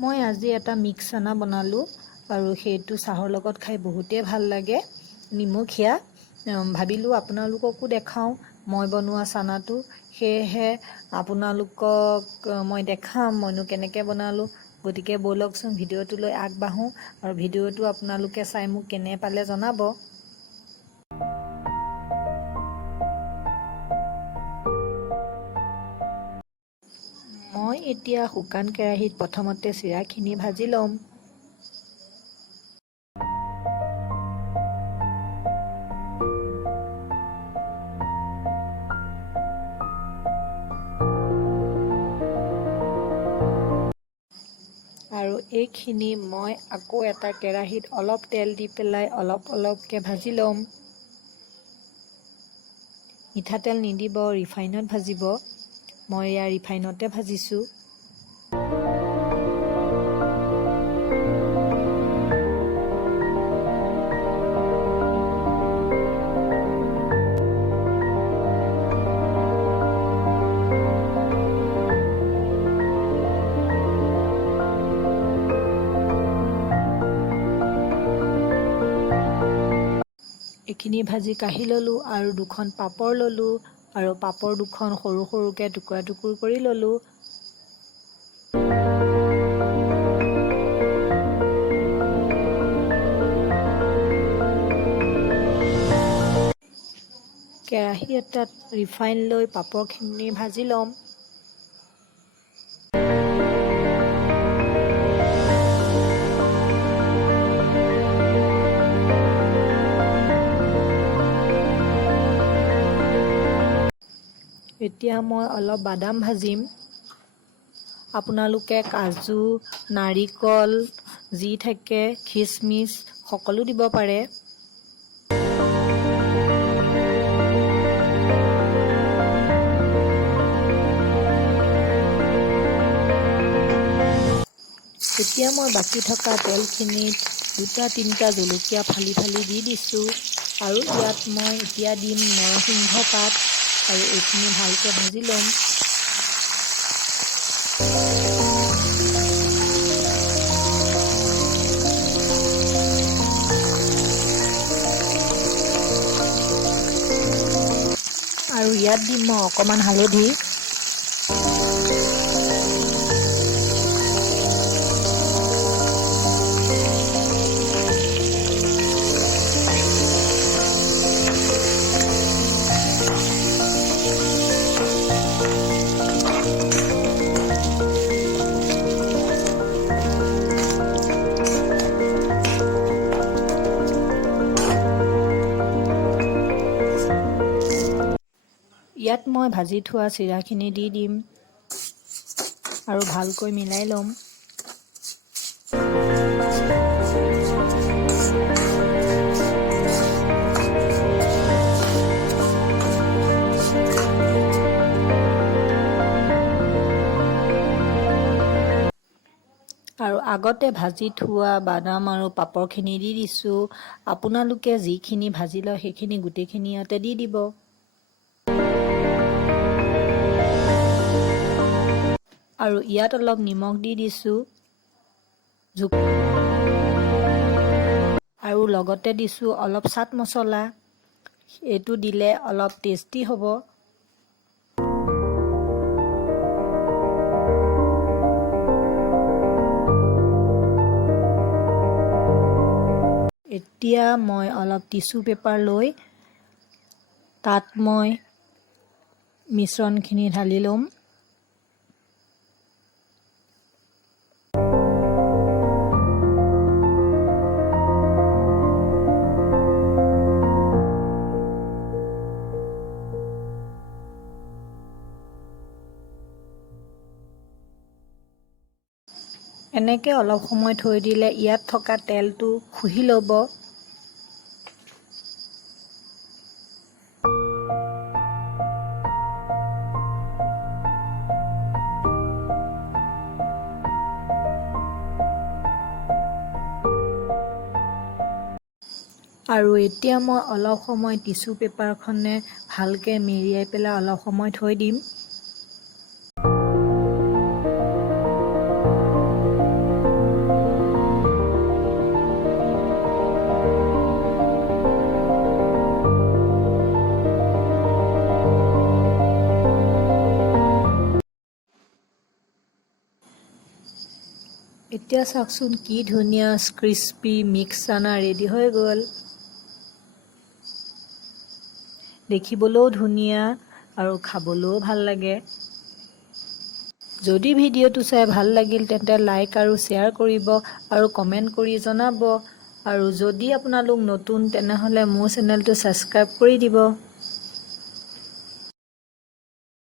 মই আজি এটা মিক্স চানা বনালোঁ আৰু সেইটো চাহৰ লগত খাই বহুতেই ভাল লাগে নিমখীয়া ভাবিলোঁ আপোনালোককো দেখাওঁ মই বনোৱা চানাটো সেয়েহে আপোনালোকক মই দেখাম মইনো কেনেকৈ বনালোঁ গতিকে ব'লকচোন ভিডিঅ'টোলৈ আগবাঢ়োঁ আৰু ভিডিঅ'টো আপোনালোকে চাই মোক কেনে পালে জনাব মই এতিয়া শুকান কেৰাহীত প্ৰথমতে চিৰাখিনি ভাজি ল'ম আৰু এইখিনি মই আকৌ এটা কেৰাহীত অলপ তেল দি পেলাই অলপকৈ ভাজি ল'ম মিঠাতেল নিদিব ৰিফাইনত ভাজিব মই এয়া ৰিফাইনতে ভাজিছোঁ এইখিনি ভাজি কাঢ়ি ল'লোঁ আৰু দুখন পাপৰ ল'লোঁ আৰু পাপৰ দুখন সৰু সৰুকৈ টুকুৰা টুকুৰ কৰি ল'লোঁ কেৰাহী এটাত ৰিফাইন লৈ পাপৰখিনি ভাজি ল'ম এতিয়া মই অলপ বাদাম ভাজিম আপোনালোকে কাজু নাৰিকল যি থাকে খিচমিচ সকলো দিব পাৰে এতিয়া মই বাকী থকা তেলখিনিত 2-3টা জলকীয়া ফালি ফালি দি দিছোঁ আৰু ইয়াত মই এতিয়া দিম নৰসিংহ পাত আৰু এইখিনি ভালকৈ ভাজি ল'ম আৰু ইয়াত দিম মই অকণমান হালধি ইয়াত মই ভাজি থোৱা চিৰাখিনি দি দিম আৰু ভালকৈ মিলাই ল'ম আৰু আগতে ভাজি থোৱা বাদাম আৰু পাপৰখিনি দি দিছোঁ আপোনালোকে যিখিনি ভাজি লয় সেইখিনি গোটেইখিনি ইয়াতে দি দিব আৰু ইয়াত অলপ নিমখ দি দিছোঁ আৰু লগতে দিছোঁ অলপ চাট মছলা এইটো দিলে অলপ টেষ্টি হ'ব এতিয়া মই অলপ টিছু পেপাৰ লৈ তাত মই মিশ্ৰণখিনি ঢালি ল'ম এনেকৈ অলপ সময় থৈ দিলে ইয়াত থকা তেলটো শুহি ল'ব আৰু এতিয়া মই অলপ সময় টিছু পেপাৰখনে ভালকৈ মেৰিয়াই পেলাই অলপ সময় থৈ দিম এতিয়া চাওকচোন কি ধুনীয়া ক্ৰিস্পি মিক্স চানা ৰেডি হৈ গ'ল। দেখিবলৈও ধুনীয়া আৰু খাবলৈও ভাল লাগে। যদি ভিডিঅ'টো চাই ভাল লাগিল তেন্তে লাইক আৰু শ্বেয়াৰ কৰিব আৰু কমেণ্ট কৰি জনাব। আৰু যদি আপোনালোক নতুন তেনেহ'লে মোৰ চেনেলটো ছাবস্ক্ৰাইব কৰি দিব।